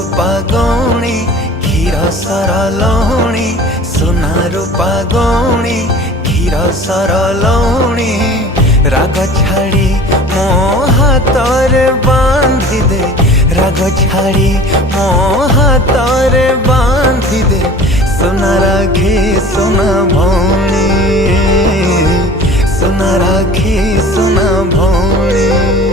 रूपा गौणी क्षीर sir Lavani सुना रूपा गौणी क्षीर sir Lavani राग छाड़ी मो हाथर बांधी दे राग छाड़ी मो हाथर बांधी दे सोना राखी सोना भौणी सोना राखी सोना भौणी।